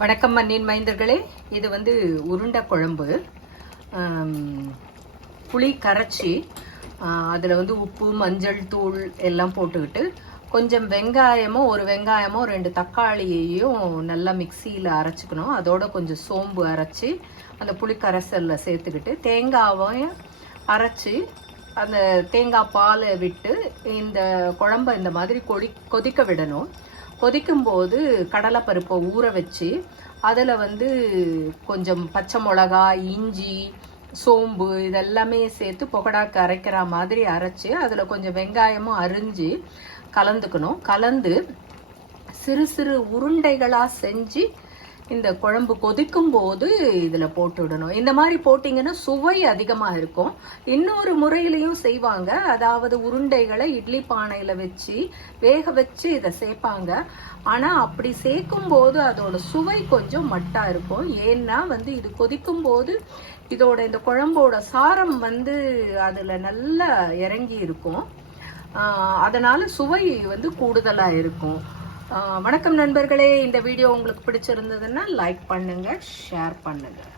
வணக்கம் மண்ணின் மைந்தர்களே. இது வந்து உருண்டை குழம்பு. புளி கரைச்சி அதில் வந்து உப்பு மஞ்சள் தூள் எல்லாம் போட்டுக்கிட்டு கொஞ்சம் வெங்காயமோ ஒரு வெங்காயமோ ரெண்டு தக்காளியையும் நல்லா மிக்சியில் அரைச்சிக்கணும். அதோட கொஞ்சம் சோம்பு அரைச்சி அந்த புளி கரைசலில் சேர்த்துக்கிட்டு தேங்காவையும் அரைச்சி அந்த தேங்காய் பாலை விட்டு இந்த குழம்ப இந்த மாதிரி கொதி கொதிக்க விடணும். கொதிக்கும்போது கடலைப்பருப்பை ஊற வச்சு அதில் வந்து கொஞ்சம் பச்சை மிளகா இஞ்சி சோம்பு இதெல்லாமே சேர்த்து புகடாக்கு அரைக்கிற மாதிரி அரைச்சி அதில் கொஞ்சம் வெங்காயமும் அரிஞ்சு கலந்துக்கணும். கலந்து சிறு சிறு உருண்டைகளாக செஞ்சு இந்த குழம்பு கொதிக்கும் போது இதில் போட்டு விடணும். இந்த மாதிரி போட்டிங்கன்னா சுவை அதிகமாக இருக்கும். இன்னொரு முறையிலையும் செய்வாங்க. அதாவது உருண்டைகளை இட்லி பானையில் வச்சு வேக வச்சு இதை சேர்ப்பாங்க. ஆனால் அப்படி சேர்க்கும் போது அதோட சுவை கொஞ்சம் மட்டாக இருக்கும். ஏன்னா வந்து இது கொதிக்கும் போது இதோட இந்த குழம்போட சாரம் வந்து அதில் நல்லா இறங்கி இருக்கும். அதனால் அதனால சுவை வந்து கூடுதலாக இருக்கும். வணக்கம் நண்பர்களே. இந்த வீடியோ உங்களுக்கு பிடிச்சிருந்ததுன்னா லைக் பண்ணுங்கள் ஷேர் பண்ணுங்கள்